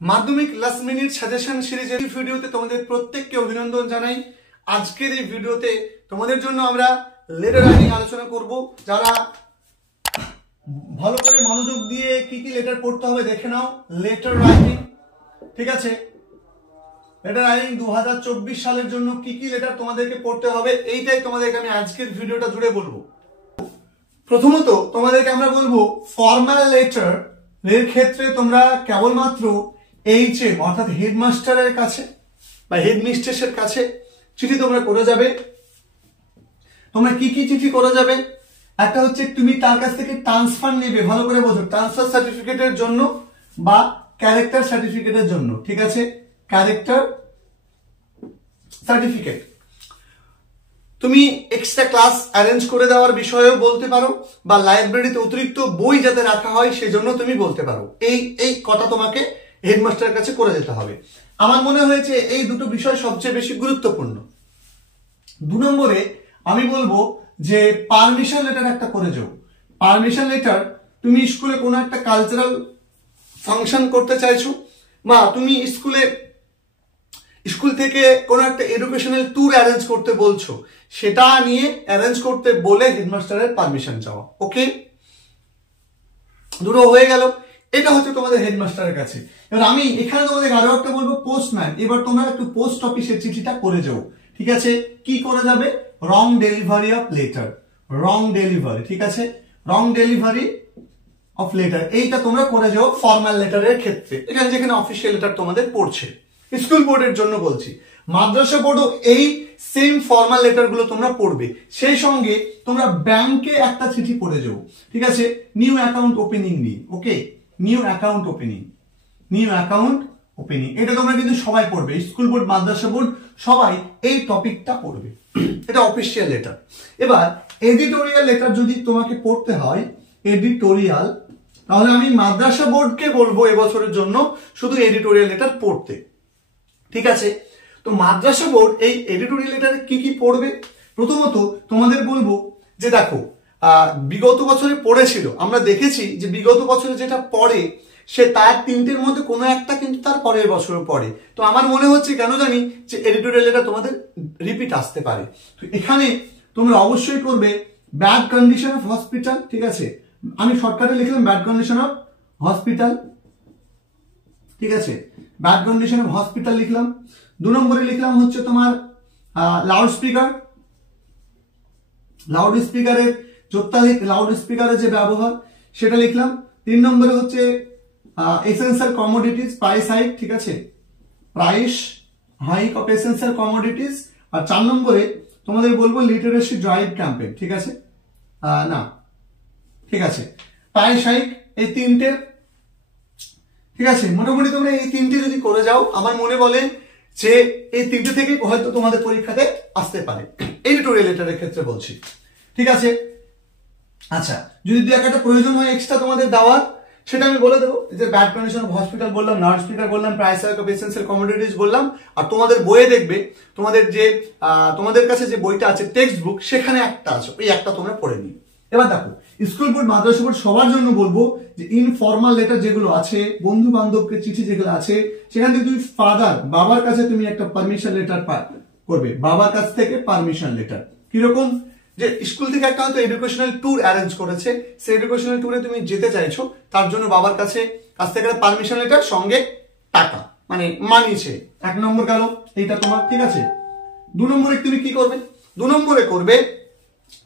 মাধ্যমিক last minute suggestion সিরিজের ভিডিওতে তোমাদের প্রত্যেককে অভিনন্দন জানাই। আজকের এই ভিডিওতে তোমাদের জন্য আমরা লেটার রাইটিং আলোচনা করব। যারা ভালো করে মনোযোগ দিয়ে কি কি লেটার পড়তে হবে দেখে নাও। লেটার রাইটিং, ঠিক আছে, লেটার রাইটিং 2024 সালের জন্য কি কি লেটার তোমাদেরকে পড়তে হবে এইটাই তোমাদেরকে আমি আজকের ভিডিওটা জুড়ে বলবো। প্রথমত তোমাদেরকে আমরা বলবো ফর্মাল লেটার এর ক্ষেত্রে তোমরা কেবলমাত্র এইচএম অর্থাৎ হেডমাস্টারের কাছে বা হেডমিস্ট্রেসের কাছে চিঠি তোমরা করে যাবে। তোমরা কি কি চিঠি করে যাবে? একটা হচ্ছে তুমি তার কাছ থেকে ট্রান্সফার নেবে, ভালো করে বোঝো, ট্রান্সফার সার্টিফিকেটের জন্য বা ক্যারেক্টার সার্টিফিকেটের জন্য, ঠিক আছে, ক্যারেক্টার সার্টিফিকেট। তুমি এক্সট্রা ক্লাস অ্যারেঞ্জ করে দেওয়ার বিষয়েও বলতে পারো, বা লাইব্রেরিতে অতিরিক্ত বই যাতে রাখা হয় সেজন্য তুমি বলতে পারো। এই কথা তোমাকে হেডমাস্টারের কাছে করে যেতে হবে। আমার মনে হয়েছে এই দুটো বিষয় সবচেয়ে বেশি গুরুত্বপূর্ণ। 2 নম্বরে আমি বলবো যে পারমিশন লেটার একটা করে যাও। পারমিশন লেটার, তুমি স্কুলে কোনো একটা কালচারাল ফাংশন করতে চাইছো, বা তুমি স্কুল থেকে কোনো একটা এডুকেশনাল ট্যুর অ্যারেঞ্জ করতে বলছো, সেটা নিয়ে অ্যারেঞ্জ করতে বলে হেডমাস্টারের পারমিশন চাওয়া। ওকে, দুটো হয়ে গেল। এটা হচ্ছে তোমাদের হেডমাস্টারের কাছে। এবার আমি এখানে তোমাদের আরো একটা বলবো পোস্টম্যান। এবার তোমরা একটু পোস্ট অফিসের চিঠিটা করে যাও, ঠিক আছে। কি করে যাবে? Wrong delivery of letter, wrong delivery, ঠিক আছে, রং ডেলিভারি অফ লেটার, এইটা তোমরা করে যাও ফর্মাল লেটারের ক্ষেত্রে। এখানে যেখানে অফিসিয়াল লেটার তোমাদের পড়ছে, স্কুল বোর্ডের জন্য বলছি, মাদ্রাসা বোর্ডও এই সেম ফর্মাল লেটার গুলো তোমরা পড়বে। সেই সঙ্গে তোমরা ব্যাংকে একটা চিঠি পড়ে যাও, ঠিক আছে, নিউ অ্যাকাউন্ট ওপেনিং নিয়ে। Okay, new account opening, new account opening, এটা তোমরা কিন্তু সবাই পড়বে, স্কুল বোর্ড, মাদ্রাসা বোর্ড সবাই এই টপিকটা পড়বে। এটা অফিসিয়াল লেটার। এবার এডিটোরিয়াল লেটার যদি তোমাকে পড়তে হয়, এডিটোরিয়াল, তাহলে আমি মাদ্রাসা বোর্ডকে বলবো এবছরের জন্য শুধু এডিটোরিয়াল লেটার পড়তে, ঠিক আছে। তো মাদ্রাসা বোর্ড এই এডিটোরিয়াল লেটারে কি কি পড়বে? প্রথমত তোমাদের বলবো যে দেখো, বিগত বছরে পড়েছিল, আমরা দেখেছি যে বিগত বছরে যেটা পড়ে সে তার 3টের মধ্যে কোনো একটা কিন্তু তার পরের বছরও পড়ে। তো আমার মনে হচ্ছে কেন জানি যে এডিটোরিয়াল লেটার তোমাদের রিপিট আসতে পারে। তো এখানে তোমরা অবশ্যই করবে ব্যাড কন্ডিশন অফ হসপিটাল, ঠিক আছে, আমি শর্টকাটে লিখলাম ব্যাড কন্ডিশন অফ হসপিটাল, ঠিক আছে, ব্যাড কন্ডিশন অফ হসপিটাল লিখলাম। 2 নম্বরে লিখলাম হচ্ছে তোমার লাউড স্পিকার, লাউড স্পিকারের লাউড স্পিকারের যে ব্যবহার সেটা লিখলাম। 3 নম্বরে হচ্ছে এসেনশিয়াল কমোডিটিস প্রাইস হাইক, ঠিক আছে, price hike of essential commodities. আর 4 নম্বরে তোমাদের বলবো লিটারেসি ড্রাইভ ক্যাম্পেইন, ঠিক আছে, না, ঠিক আছে, প্রাইস হাইক, এই 3টে, ঠিক আছে। মোটামুটি তোমরা এই 3টে যদি করে যাও, আমার মনে বলে যে এই 3টে থেকে হয়তো তোমাদের পরীক্ষাতে আসতে পারে, এডিটোরিয়াল লেটারের ক্ষেত্রে বলছি, ঠিক আছে। আচ্ছা, যদি 2-1টা প্রয়োজন হয় এক্সট্রা তোমাদের দেওয়ার, সেটা আমি বলে দেবো, যে ব্যাড কন্ডিশন অফ হসপিটাল বললাম, লাউড স্পিকার বললাম, price hike of essential commodities বললাম। আর তোমাদের বইয়ে দেখবে, তোমাদের কাছে যে বইটা আছে টেক্সট বুক, সেখানে একটা আছে, ওই একটা তোমরা পড়ে নিও। এবার দেখো, স্কুল বোর্ড, মাদ্রাসা বোর্ড সবার জন্য বলবো যে ইনফর্মাল লেটার যেগুলো আছে, বন্ধু বান্ধবকে চিঠি যেগুলো আছে, সেখান থেকে তুমি বাবার কাছে তুমি একটা পারমিশন লেটার করবে, বাবার কাছ থেকে পারমিশন লেটার। কিরকম? যে স্কুল থেকে একটা হয়তো এডুকেশনাল ট্যুর অ্যারেঞ্জ করেছে, সেই এডুকেশনাল ট্যুরে তুমি যেতে চাইছো, তার জন্য বাবার কাছ থেকে পারমিশন লেটার, সঙ্গে টাকা, মানে মানিয়েছে। 1 নম্বর গেল এইটা তোমার, ঠিক আছে। 2 নম্বরে তুমি কি করবে? 2 নম্বরে করবে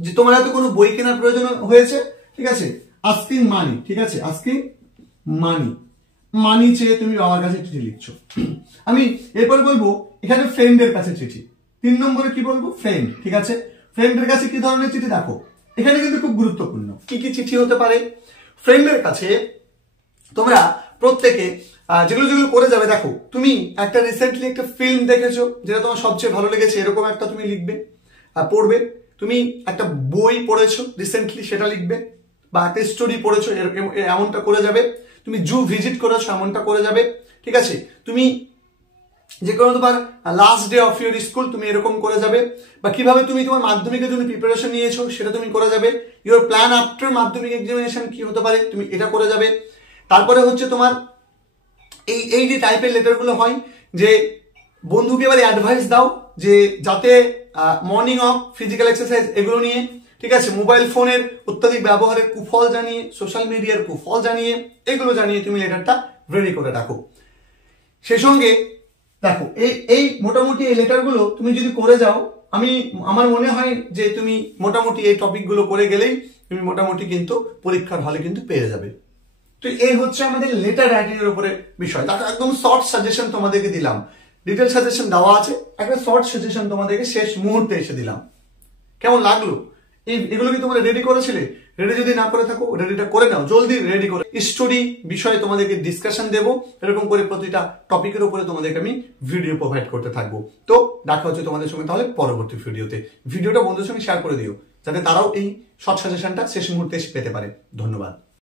যে তোমার হয়তো কোনো বই কেনার প্রয়োজন হয়েছে, ঠিক আছে, আস্কিং মানি, ঠিক আছে, আস্কিং মানি চেয়ে তুমি বাবার কাছে চিঠি লিখছো। আমি এরপর বলবো এখানে ফ্রেন্ডের কাছে চিঠি। 3 নম্বরে কি বলবো? ফ্রেন্ড, ঠিক আছে, ফ্রেন্ডের কাছে কি ধরনের চিঠি? দেখো এখানে কিন্তু খুব গুরুত্বপূর্ণ, কি কি চিঠি হতে পারে। ফ্রেন্ডের কাছে তোমরা প্রত্যেকে যেগুলো করে যাবে, দেখো তুমি একটা রিসেন্টলি একটা ফিল্ম দেখেছো যেটা তোমার সবচেয়ে ভালো লেগেছে, এরকম একটা তুমি লিখবে, পড়বে। তুমি একটা বই পড়েছো রিসেন্টলি, সেটা লিখবে, বা একটা স্টোরি পড়েছো, এমনটা করে যাবে। তুমি জু ভিজিট করেছো, এমনটা করে যাবে, ঠিক আছে। তুমি যে কোনো তোমার last day of your school, তুমি এরকম করে যাবে। বা কিভাবে তুমি তোমার মাধ্যমিকের জন্য প্রিপারেশন নিয়েছো সেটা তুমি করে যাবে। ইউর প্ল্যান আফটার মাধ্যমিক এক্সামিনেশন কি হতে পারে, তুমি এটা করে যাবে। তারপরে হচ্ছে তোমার এই যে টাইপের লেটারগুলো হয় যে বন্ধুকে এবার অ্যাডভাইস দাও যে যাতে মর্নিং ওয়াক, ফিজিক্যাল এক্সারসাইজ এগুলো নিয়ে, ঠিক আছে, মোবাইল ফোনের অত্যাধিক ব্যবহারের কুফল জানিয়ে, সোশ্যাল মিডিয়ার কুফল জানিয়ে, এগুলো জানিয়ে তুমি লেটারটা রেডি করে রাখো। সেই সঙ্গে দেখো এই মোটামুটি এই লেটারগুলো তুমি যদি করে যাও, আমার মনে হয় যে তুমি মোটামুটি এই টপিকগুলো করে গেলেই তুমি মোটামুটি কিন্তু পরীক্ষার হলে কিন্তু পেয়ে যাবে। তো এই হচ্ছে আমাদের লেটার রাইটিং এর উপরে বিষয়। তার একদম শর্ট সাজেশন তোমাদেরকে দিলাম, ডিটেল সাজেশন দেওয়া আছে, একটা শর্ট সাজেশন তোমাদেরকে শেষ মুহূর্তে এসে দিলাম। কেমন লাগলো? এগুলো কি তোমরা রেডি করেছিলে? রেডি যদি না করে থাকো, রেডিটা করে নাও, জলদি রেডি করে। স্টোরি বিষয়ে তোমাদেরকে ডিসকাশন দেবো, এরকম করে প্রতিটা টপিকের উপরে তোমাদেরকে আমি ভিডিও প্রোভাইড করতে থাকবো। তো দেখা হচ্ছে তোমাদের সঙ্গে তাহলে পরবর্তী ভিডিওতে। ভিডিওটা বন্ধুদের সঙ্গে শেয়ার করে দিও, যাতে তারাও এই শর্ট সাজেশনটা শেষ মুহূর্তে এসে পেতে পারে। ধন্যবাদ।